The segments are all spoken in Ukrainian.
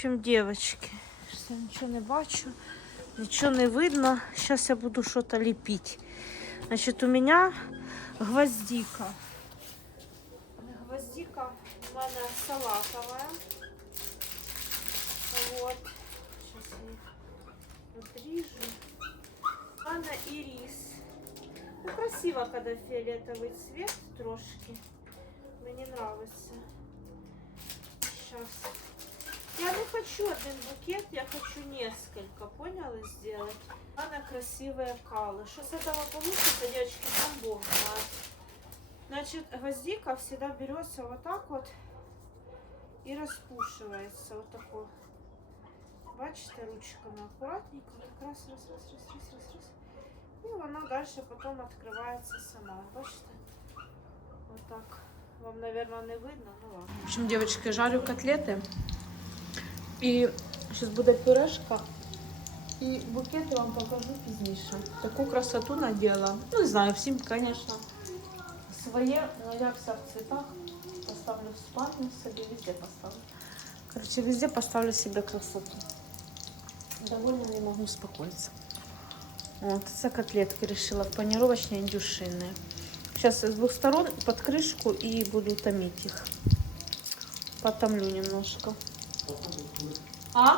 общем, девочки, я нічого не бачу, нічого не видно. Сейчас я буду что-то лепить. Значит, у меня гвоздика. Гвоздика у мене салатовая. Вот. Сейчас я отрежу. У мене ирис. Ну, красиво, когда фиолетовый цвет трошки. Мне нравится. Сейчас. Я не хочу один букет, я хочу несколько, поняла, сделать. Она красивые калы. Что с этого получится, девочки, сам Бог знает. Значит, гвоздика всегда берется вот так вот и распушивается вот такой. Бачите, ручками аккуратненько, так раз, раз, раз, раз, раз, раз, раз. И она дальше потом открывается сама. Бачите? Вот так. Вам, наверное, не видно, ну ладно. В общем, девочки, жарю котлеты. І зараз буде пюрешка. І букет я вам покажу пізніше. Таку красоту наділа. Ну, не знаю, всім, звісно, своє, але я вся в цвітах. Поставлю в спальню собі, везде поставлю. Короче, везде поставлю себе красоту. Довольно не могу успокоиться. Вот, це котлетки решила панировочные индюшиные. Сейчас с двух сторон под крышку и буду томить их. Потомлю немножко. А?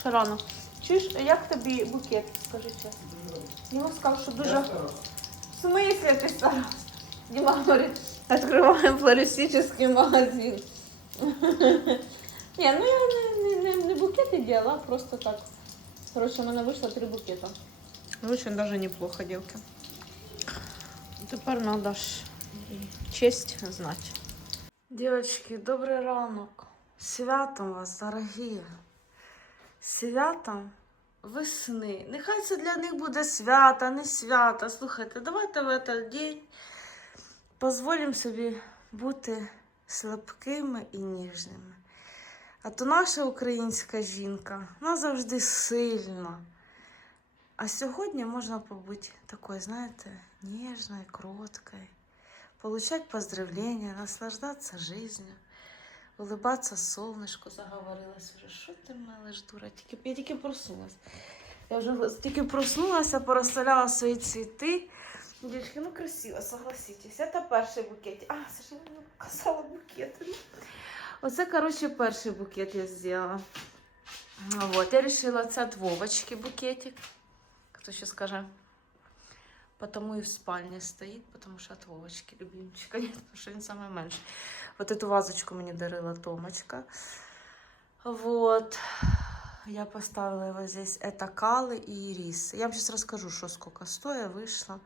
Ще рано. Чуєш, як тобі букет, скажи чесно? Діма сказав, що дуже... В смысле ти старався? Діма говорить, відкриваємо флористичний магазин. Ні, ну я не, не, не, не букети делала, а просто так. Короче, у мене вийшло три букета. Очень даже неплохо, девки. Тепер надо ж і честь знати. Девочки, добрий ранок. Святом вас, дорогі. Святом весни. Нехай це для них буде свято, не свято. Слухайте, давайте в цей день дозволимо собі бути слабкими і ніжними. А то наша українська жінка вона завжди сильна. А сьогодні можна побути такою, знаєте, ніжною, кроткою, получать поздравления, наслаждаться жизнью, улыбаться солнышку, заговорилась вже. Що ти мелиш, дура? Тільки, я тільки проснулась. Я вже тільки проснулася, порозставляла свої цвіти. Дівчатки, ну красиво, согласитесь. Це перший букет. А, Саша, я не показала букети. Оце, коротше, перший букет я зробила. Вот, я решила, це от Вовочки букетик. Хто ще скаже? Потому и в спальне стоит, потому что от Вовочки любимчика нет, потому что он самый меньший. Вот эту вазочку мне дарила Томочка. Вот. Я поставила его здесь. Это калы и ирис. Я вам сейчас расскажу, что сколько стоя вышло.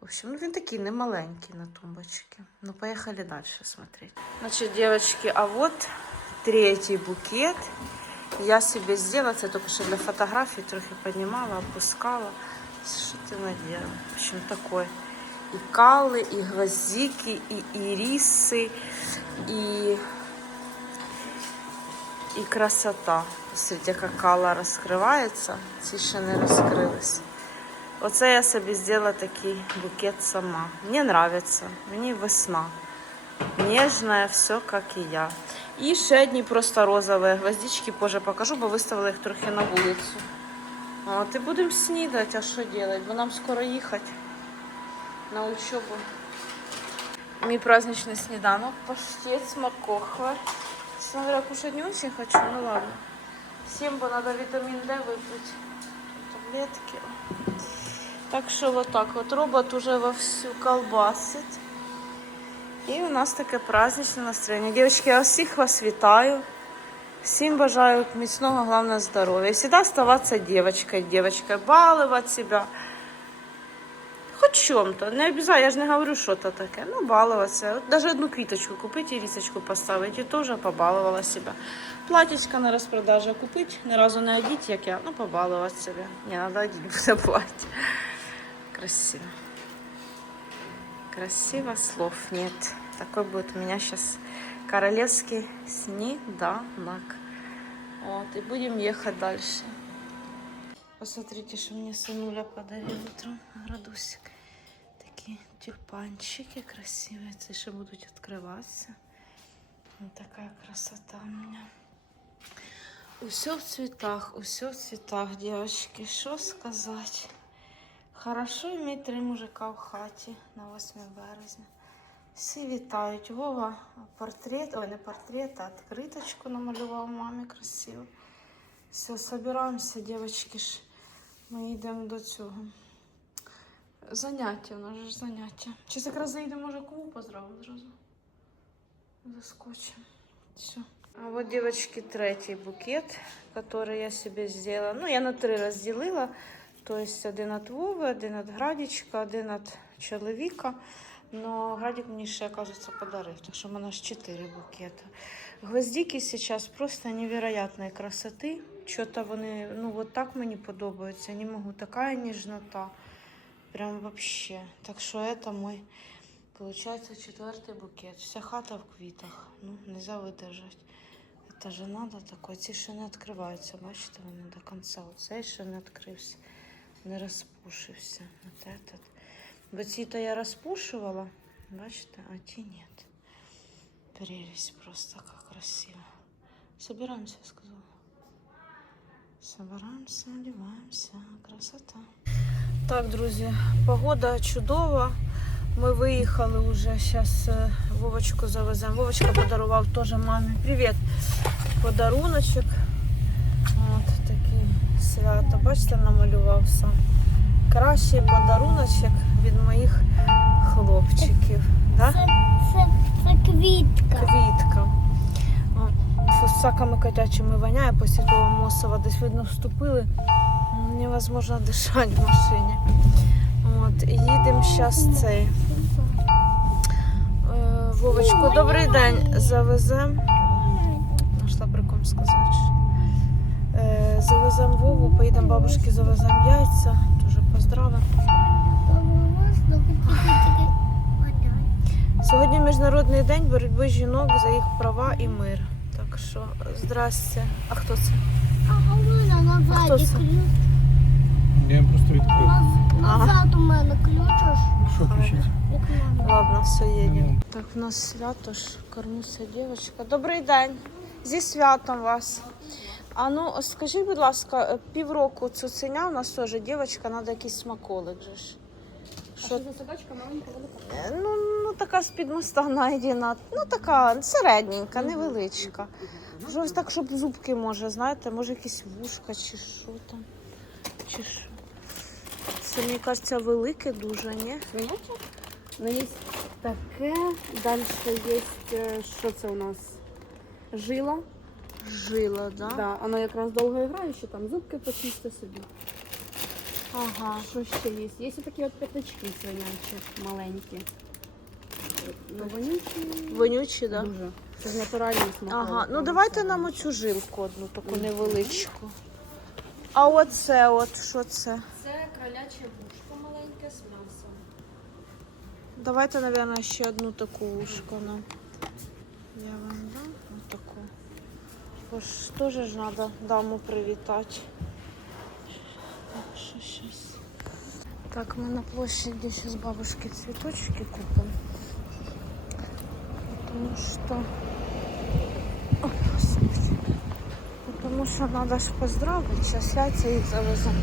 В общем, ну він такий не маленький на тумбочке. Ну, поехали дальше смотреть. Значит, девочки, а вот третий букет. Я себе сделала, це только что для фотографий трохи поднимала, опускала. Что ты надела? В общем, такой. И калы, и гвоздики, и ирисы, и, и красота. Посмотрите, как кала розкривається. Ці ще не розкрились. Оце я собі зробила такий букет сама. Мені подобається. Мені весна. Нежная, все как і я. І ще одні просто розові гвоздички позже покажу, бо виставила їх трохи на вулицю. От, і будемо снідати, а що робити? Бо нам скоро їхати на учебу. Мій праздничний сніданок, паштет з макохва. Смотря кушать не очень хочу, ну ладно. Всем бы надо витамин D выпить. Таблетки. Так що вот так вот. Робот уже вовсю колбасить. І у нас таке праздничне настроєння. Дівчатки, я всіх вас вітаю. Всім бажаю міцного, головне здоров'я. І завжди оставатися дівчинкою, дівчинкою, балувати себе. Хоч чом-то. Не обов'язково, я ж не говорю, що то таке. Ну, балуватися. От Даже одну квіточку купити і рісочку поставити, і теж побалувала себе. Платічка на розпродажу купити, ні разу не одіть, як я, ну, побалувати себе. Не, треба одіть, буде плаття. Красиво. Красиво слов нет. Такой будет у меня сейчас королевский снеданок. Вот, и будем ехать дальше. Посмотрите, что мне сынуля подарил утром градусик. Такие тюльпанчики красивые. Це ще будуть відкриватися. Вот такая красота у меня. Усе в цвітах, усе в цвітах, дівчатки. Що сказати? Хорошо иметь три мужика в хаті на 8 березня. Всі вітають. Вова портрет, ой, не портрет, а відкриточку намалював мамі красиво. Все, собираємося, дівчатки. Ми йдемо до цього. Заняття, у нас ж заняття. Чи якраз заїдемо, може, кому поздравимо зразу? Заскочим. Все. А вот, девочки, третий букет, который я себе сделала. Ну, я на три разделила. То есть один от Вови, один от Градічка, один от чоловіка. Но Градик мені ще, кажется, подарив. Так що в мене ж чотири букета. Гвоздики сейчас просто невероятної красоти. Что-то вони, ну вот так мені подобаються. Не можу, така ніжнота. Прям вообще. Так що это мой, получается, четвертый букет. Вся хата в квітах. Ну, нельзя видержати. Это же надо такое. Ці ще не відкриваються, бачите, вони до кінця. Оцей ще не відкрився, не розпушився. От этот. Бо ці-то я розпушувала, бачите, а ті ні. Прелесть просто как красиво. Собираемся, сказала. Собираемся, одеваемся. Красота. Так, друзі, погода чудова. Ми виїхали вже. Зараз Вовочку завеземо. Вовочка подарував теж мамі. Привіт! Подаруночок. От такий свято. Бачите, намалював сам. Кращий подаруночок від моїх хлопчиків. Да? Це, це, це квітка. Квітка. Фусаками котячими воняє після того Мосова. Десь видно вступили. Невозможно дишати в машині. От, їдемо зараз цей. Е, Вовочку, добрий день. Завезем. Нашла при сказати. Е, Завезем Вову, поїдемо бабушки, завеземо яйця. Дуже. Сьогодні Міжнародний день боротьби жінок за їх права і мир. Так що, здрасте. А хто це? А хто це? ключ. Я просто відкрив. Назад у мене ключ. Що включить? Ладно, все їдемо. Так, в нас свято ж, кормуся дівчинка. Добрий день. Зі святом вас. А ну, скажіть, будь ласка, е, півроку цуценя у нас теж дівчинка, треба якийсь смаколик же ж. Що? Що за собачка маленька, велика? Е, Ну, ну така з-під моста найдена. Ну така середненька, невеличка. Щось так, щоб зубки може, знаєте, може якісь вушка чи що там. Чи що. Це, мені кажеться, велике дуже, ні? Свинячок? Ну, є таке, далі є, е, що це у нас? Жила. Жила, да? Да, воно якраз довго грає, що там зубки почисти собі. Ага. Що ще є? Є такі от п'ятачки свинячі, маленькі. Ну, вонючі. Вонючі, да? Дуже. Це з натуральним смаком. Ага, ну давайте нам оцю жилку одну таку невеличку. А оце от, що це? Це кроляче вушко маленьке з м'ясом. Давайте, мабуть, ще одну таку ушко нам. Я вам дам. Бо ж теж ж треба даму привітати. Так, що щас. Так, ми на площади сейчас бабушке цветочки купим. Потому что... Ой, господи. Потому что надо ж поздравить. Сейчас яйца их завезем.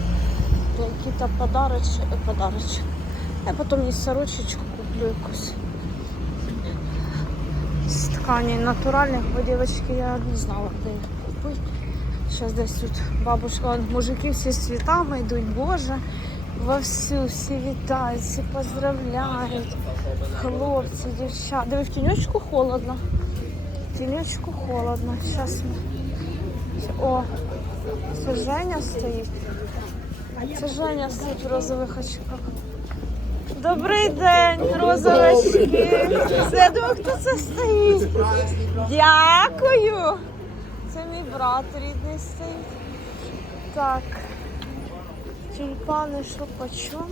Какие-то подарочки. подарочки. Я потім їй сорочечку куплю якусь. З натуральних, бо я не знала, де їх купити. Зараз десь тут бабушка, мужики всі з цвітами йдуть, боже. Вовсю всі вітають, всі поздравляють. Хлопці, дівчата. Диви, в тіньочку холодно. В тіньочку холодно. Зараз. О, це Женя стоїть. Це Женя стоїть в розових очках. Добрий день, розовочки. Думаю, хто це стоїть. Дякую. Це мій брат рідний стоїть. Так. Тюльпани, що почем?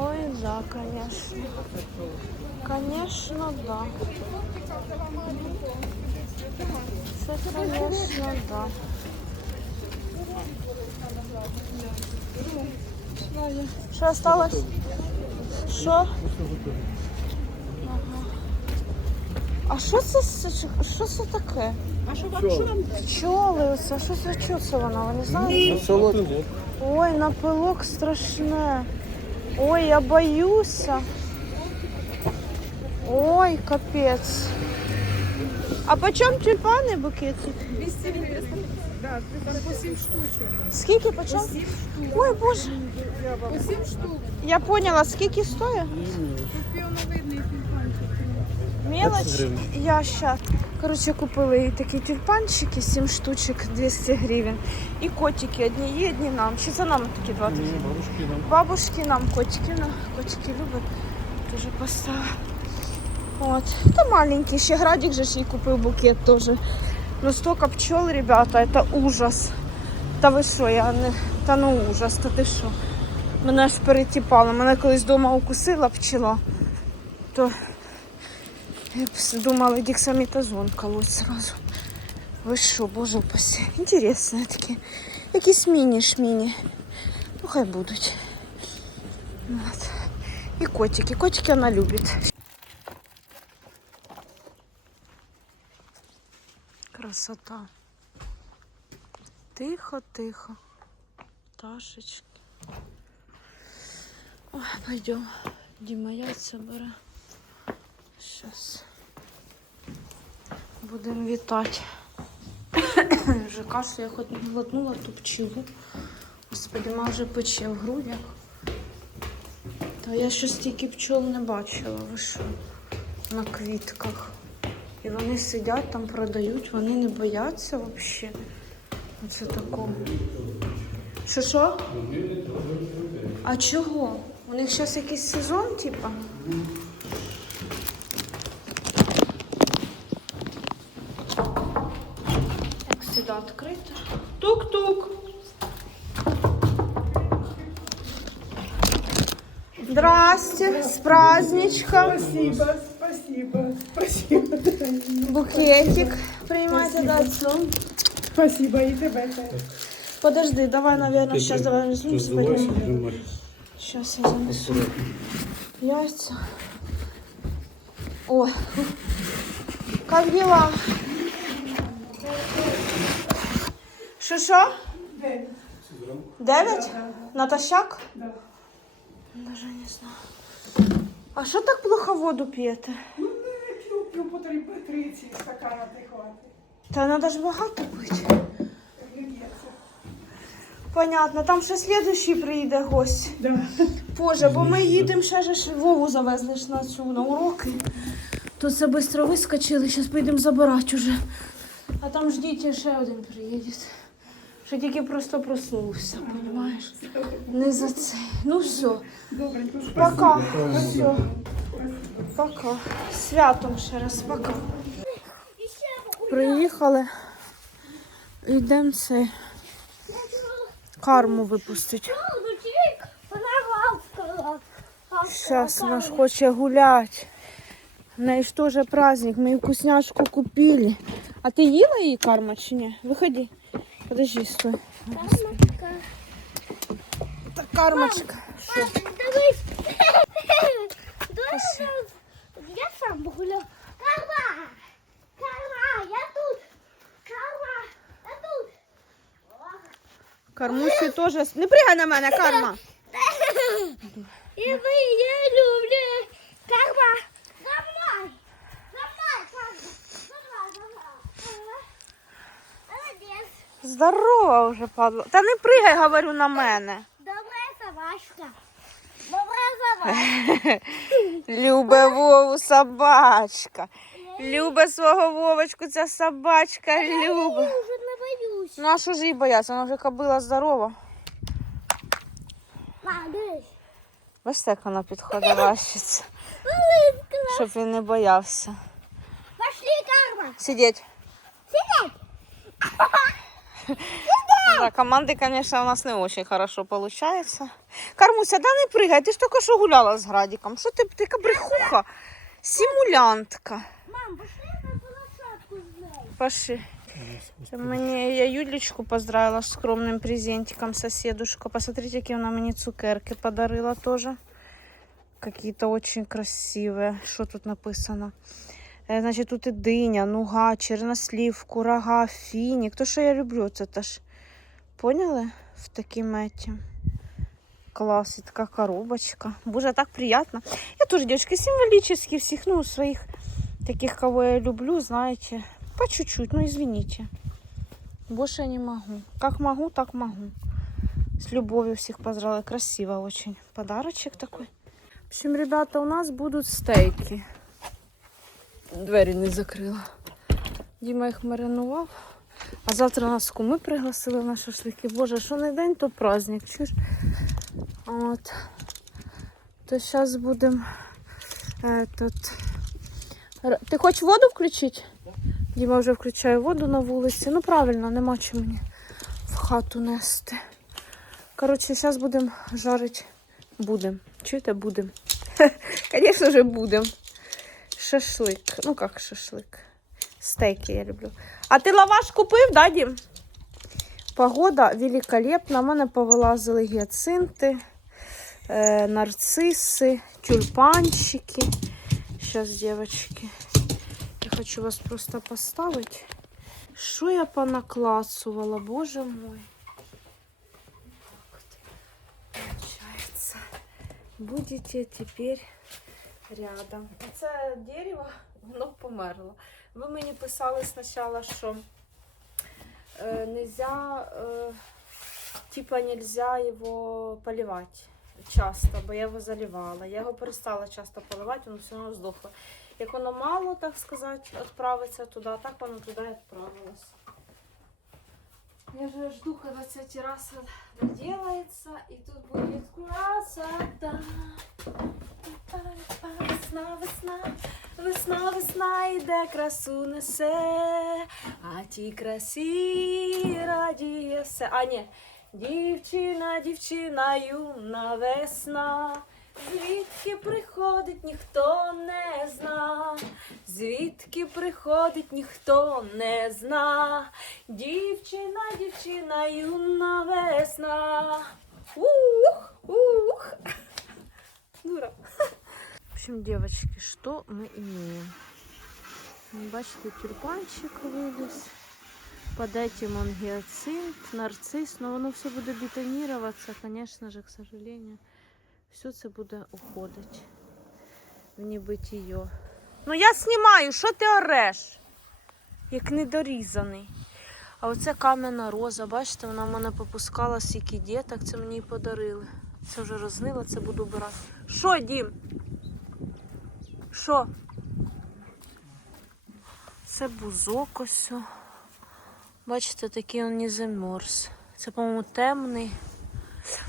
Ой, да, конечно. Конечно, да. Це, конечно, да. Що осталось? Що? Ага. А що це, що це таке? А що вам Пчоли, оце, що це воно? Ви не знаєте? Ой, на пилок страшне. Ой, я боюся. Ой, капець. А по чому тюльпани букетик? 200 гривень? Там по 7 штучок. Скільки по чому? Ой, боже. По 7 штук. Я поняла, скільки стоїть? Піоновидний тюльпанчик. Мелоч, я щас. Коротше, купили і такі тюльпанчики, 7 штучок, 200 гривень. І котики одні є, одні нам. Чи це нам такі два? Ні, бабушки нам. Бабушки нам котики, на котики люблять. Дуже поставив. От. Та маленький, ще градик же ж їй купив букет теж. Ну столько пчел, ребята, это ужас. Та ви що, я не. Та ну ужас, та ти що? Мене аж перетіпало. Мене колись вдома укусила пчела, то я б думала дексаметазон колоть сразу. Ви що, боже упаси. Інтересно такі. Якісь міні-шміні. Ну хай будуть. Вот. И котики. Котики она любит. Красота. Тихо, тихо. Пташечки. Ой, пойдем. Дима яйця бере. Сейчас. Будемо вітати. Вже кашу я хоч глотнула ту пчелу. Господи, вона вже пече в грудях. Та я ще стільки пчол не бачила, ви що? На квітках. І вони сидять там, продають, вони не бояться взагалі. Оце такого. Що що? А чого? У них зараз якийсь сезон, типа? Як завжди відкрито. Тук-тук. Здрасте, с праздничком. Спасибо, спасибо, спасибо. Букетик приймайте да, отцом. Спасибо, і тебе. теж. Подожди, давай, наверное, сейчас давай Роздувайся, Сейчас я занесу яйца. О, как дела? Шо-шо? Девять? Натощак? Да. Даже не знаю. А що так плохо воду п'єте? Ну, не п'ю, п'ю по три, по стакана хватить. Та треба ж багато пити. Не. Понятно, там ще слідуючий прийде гость. Да. Боже, бо ми їдемо ще ж Вову завезли ж на цю на уроки. То це швидко вискочили, зараз поїдемо забирати уже. А там ждіть, ще один приїде. Що тільки просто проснувся, розумієш? Не за це. Ну все, Добренько. пока. Все. Пока. Святом ще раз, пока. Приїхали. Йдемо це карму випустити. Сейчас наш хоче гулять. У неї ж теж праздник, ми вкусняшку купили. А ти їла її карма чи ні? Виходи. Подожди, стой. Кармочка. Що? Я сам погуляв. Карма! Карма! Я тут! Карма! Я тут! Кармусю теж. Не пригай на мене, карма. Ви я люблю. Карма! Здорова вже, падла. Та не пригай, говорю, на мене. Добра собачка. Добра собачка. Любе Вову собачка. Любе свого Вовочку, ця собачка любе. Ну а що ж їй бояться? Вона вже кобила здорова. Ось так вона Велика. щоб він не боявся. Пошли, карма. Сидеть. Сидеть. Да, команды, конечно, у нас не очень хорошо получается. Кармуся, да не прыгай, ти ж тільки що гуляла з Градиком. Що ти, ти брехуха? Симулянтка. Мам, пошли на полосатку з нею. Пошли. Це мені я Юлічку поздравила з скромним презентиком соседушка. Посмотрите, які вона мені цукерки подарила тоже. Какие-то очень красивые. Що тут написано? Е, Значить, тут і диня, нуга, чернослів, курага, фінік. То, що я люблю, це теж. Поняли? В такій меті. Клас, і така коробочка. Боже, так приятно. Я тоже, девочки, символически всех, ну, своих таких, кого я люблю, знаете, по чуть-чуть, ну, извините. Больше я не могу. Как могу, так могу. С любовью всех поздравляю. Красиво очень. Подарочек такой. В общем, ребята, у нас будут стейки. Двері не закрила. Діма їх маринував. А завтра нас куми пригласили на шашлики. Боже, що не день, то праздник. Чуєш? От. То зараз будемо. Р- Ти хочеш воду включити? Діма вже включає воду на вулиці. Ну правильно, нема чим мені в хату нести. Коротше, зараз будемо жарити. Будем. Чуєте, будем. Звісно ж, будем. Шашлик. Ну як шашлик? Стейки я люблю. А ти лаваш купив, да, Дім? Погода великолепна. У мене повилазили гіацинти, нарциси, тюльпанчики. Сейчас, девочки, я хочу вас просто поставить. Що я понаклацувала, боже мой. Будете теперь рядом. Це дерево, воно померло. Ви мені писали спочатку, що э, нельзя, э, типа нельзя его поливать часто, бо я його заливала. Я його перестала часто поливати, воно все одно здохло. Як воно мало, так сказати, відправиться туди, так воно туди відправилось. Я же жду, когда ця терраса доделается, и тут будет красота. Весна, весна, весна, весна йде, красу несе, а ті красі радіє все. А ні, дівчина, дівчина, юна весна. Звідки приходить, ніхто не зна, звідки приходить, ніхто не зна. Дівчина, дівчина, юна весна. Ух, ух. Дура. В общем, девочки, что мы имеем? Бачите, тюльпанчик вылез. Под этим он гиацинт, нарцисс. Но воно все буде бетонироваться, конечно же, к сожалению. Все це буде уходить в небытие. Ну я знімаю, що ти ореш? Як недорізаний. А оце кам'яна роза, бачите, вона в мене попускала стільки діток, це мені й подарили. Це вже рознила, це буду брати. Що, Дім? Що? Це бузок ось. Бачите, такий він не замерз. Це, по-моєму, темний.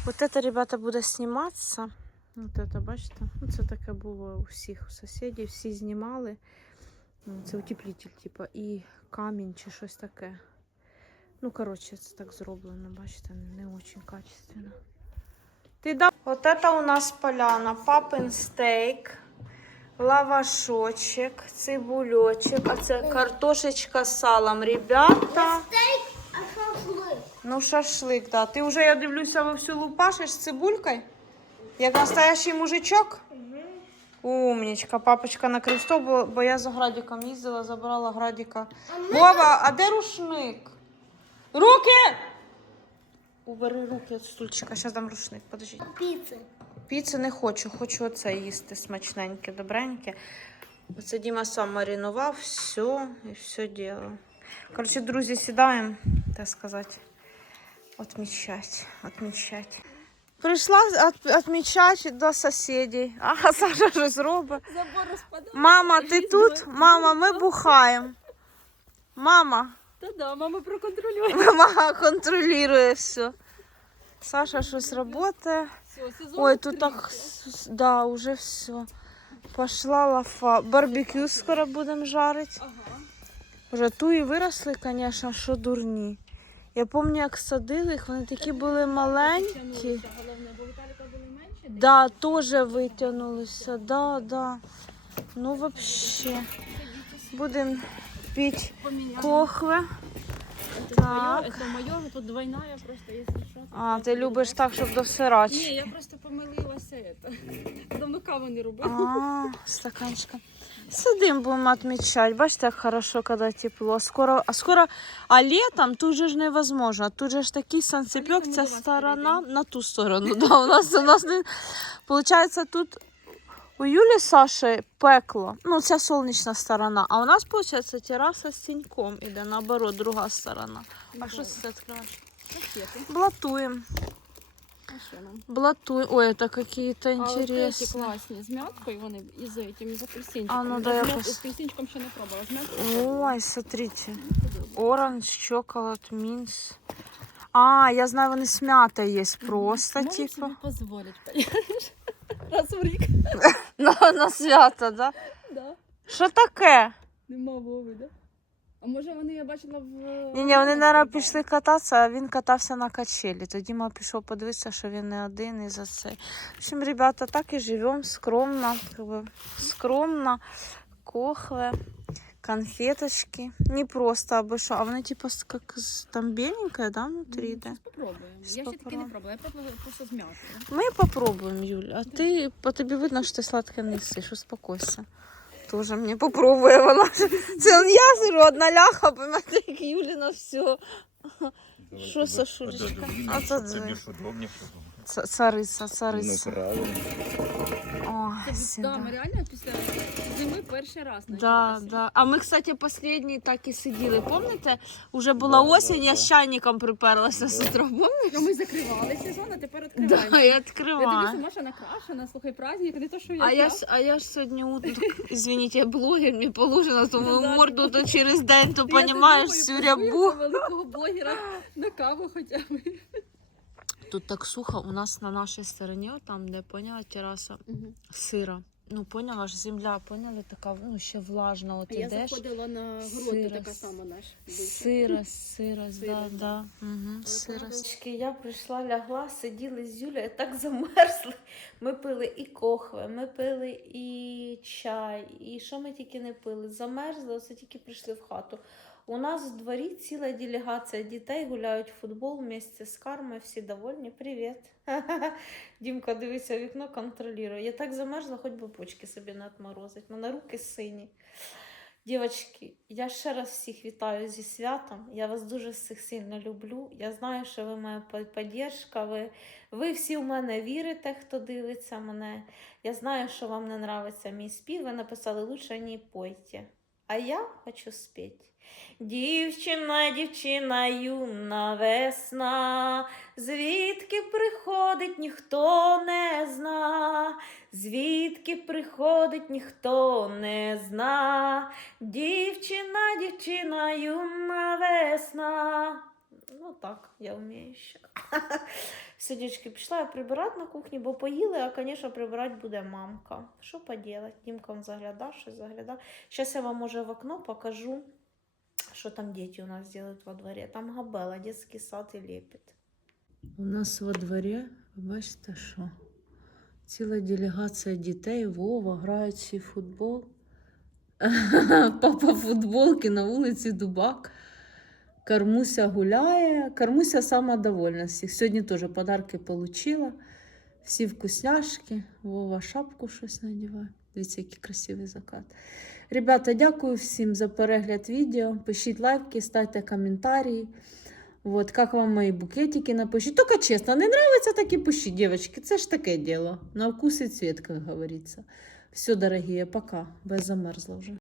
Вот это, ребята, буде зніматися. Вот это, бачите? Ну, це таке було у всіх у сусідів, всі знімали. Ну, Це утеплитель, типа, і камінь чи щось таке. Ну, коротше, це так зроблено, бачите, не очень качественно. Ти да... Вот это у нас поляна. Папин стейк, лавашочок, цибульочок, а це картошечка з салом. Ребята. Стейк, а шашлик. Ну, шашлик, да. Ти вже, я дивлюся, вовсю лупашиш з цибулькою? Як настоящий мужичок? Умнічка, папочка накрив стол, бо, бо я за Градіком їздила, забрала Градіка. Вова, а де рушник? Руки! Убери руки від стульчика, зараз дам рушник, подожди. Піци. Піци не хочу, хочу оце їсти смачненьке, добреньке. Оце Діма сам маринував, все, і все діло. Коротше, друзі, сідаємо, так сказати, отмічати, отмічати. Прийшла відмічати до сусідів. А Саша щось робить. Мама, ти тут? Мама, ми бухаємо. Мама. Та да, мама проконтролює. Мама контролює все. Саша щось працює. Ой, тут так, да, уже все. Пошла лафа. Барбекю скоро будемо жарити. Ага. Вже туї виросли, звісно, що дурні. Я пам'ятаю, як садили їх, вони такі були маленькі. Да, теж витягнулися. Да, да. Ну, взагалі. Будемо кохве. Це Так. це моє, тут двойная просто, якщо що. А, ти любиш так, щоб до всирачки. Ні, я просто помилилася. Это. Давно каву не робила. А, стаканчика. Сидим, будемо відмічати. Бачите, як хорошо, коли тепло. Скоро, а скоро, а літом тут же ж невозможно. Тут же ж такий санцепьок, ця сторона на ту сторону. Да, у нас, у нас не... Получається, тут у Юлі з Саші пекло. Ну, ця сонячна сторона. А у нас, виходить, тераса з тіньком іде, наоборот, друга сторона. А що це відкриваєш? Ракети. Блатуємо. А що нам? Блатуем. Ой, это какие-то А от ці интересные. класні з м'яткою, вони із этим, з апельсинчиком. А, ну Я да, я з м'ят- пос- З апельсинчиком ще не пробувала. З м'яткою Ой, смотрите. Оранж, чоколад, мінс. А, я знаю, вони з м'ятою є просто, Можуть типу. собі дозволить, понимаєш? Раз в рік. На, на свято, да? Да. Що таке? Нема Вови, да? А може вони, я бачила в... Ні, ні, вони, мабуть, пішли кататися, а він катався на качелі. Тоді ми пішов подивитися, що він не один і за це. В общем, ребята, так і живемо скромно, как бы, скромно, кохле, конфеточки. Не просто, аби що, а вони типу как там беленькое, да, внутрі, да? Зараз попробуємо. Я ще таки не пробувала. Я пробувала просто з м'яткою. Ми попробуємо, Юль. А ти по тобі видно, що ти сладке не їсиш, успокойся. Тоже мені попробує вона. Це я сижу, одна ляха, пам'ятаєте, як Юліна все. Що, Сашулечка? А це диви. Ц- Цариця, Ну, правильно. Да, ми реально після зими перший раз Да, да. А ми, кстати, останній так і сиділи. Помните? Уже була Да, осінь, да, я да. з чайником приперлася з Да. утра. Помниш? А ми закривали сезон, а тепер Да, відкриваємо. я Я дивлюся, відкриваю. Маша накрашена, слухай, праздник, не то, що я. А я, ж- а я ж сьогодні утром, извините, блогер мені положено, то Ну мою да, морду то через день, то понімаєш всю рябу. до великого блогера на каву хоча б. Тут так сухо, у нас на нашій стороні, там, де поняла тераса, сира. Ну, поняла ж, земля, поняли, така, ну, ще влажна, от А я ідеш. заходила на город, сира така сама наш. Сира, сира, Сира, да, да. да. Угу, сира. Я прийшла, лягла, сиділи з Юлею, так замерзли. Ми пили і кохве, ми пили і чай, і що ми тільки не пили. Замерзли, оце тільки прийшли в хату. У нас в дворі ціла делегація дітей гуляють в футбол вместе з кармою, всі довольні. Привіт. Дімка дивиться вікно, контролює. Я так замерзла, хоч би почки собі не отморозить. Мене руки сині. Дівчатки, я ще раз всіх вітаю зі святом. Я вас дуже всіх сильно люблю. Я знаю, що ви моя підтримка. Ви, ви всі в мене вірите, хто дивиться мене. Я знаю, що вам не нравиться мій спів. Ви написали лучше не пойте. А я хочу спеть. Дівчина, дівчина, юна весна, звідки приходить, ніхто не зна, звідки приходить, ніхто не зна. Дівчина, дівчина, юна весна. Ну так, я вмію ще. Все, дівчатки, пішла я прибирати на кухні, бо поїли, а, звісно, прибирати буде мамка. Що поділати? Дімка он заглядав, щось заглядав. Зараз я вам може в окно покажу, що там діти у нас роблять во дворі. Там габела, дитячий сад і лепить. У нас во дворі, бачите, що ціла делегація дітей, Вова, грають всі футбол. Папа футболки на вулиці Дубак. Кармуся гуляє. Кармуся сама довольна. Сьогодні теж подарки отримала. Всі вкусняшки. Вова шапку щось надіває. Дивіться, який красивий закат. Ребята, дякую всім за перегляд відео. Пишіть лайки, ставте коментарі. Вот, как вам мои букетики напишіть. Только честно, не нравится, так и пишіть, девочки. Це ж таке діло. На вкус і цвет, как говорится. Все, дорогие, пока. Я замерзла вже.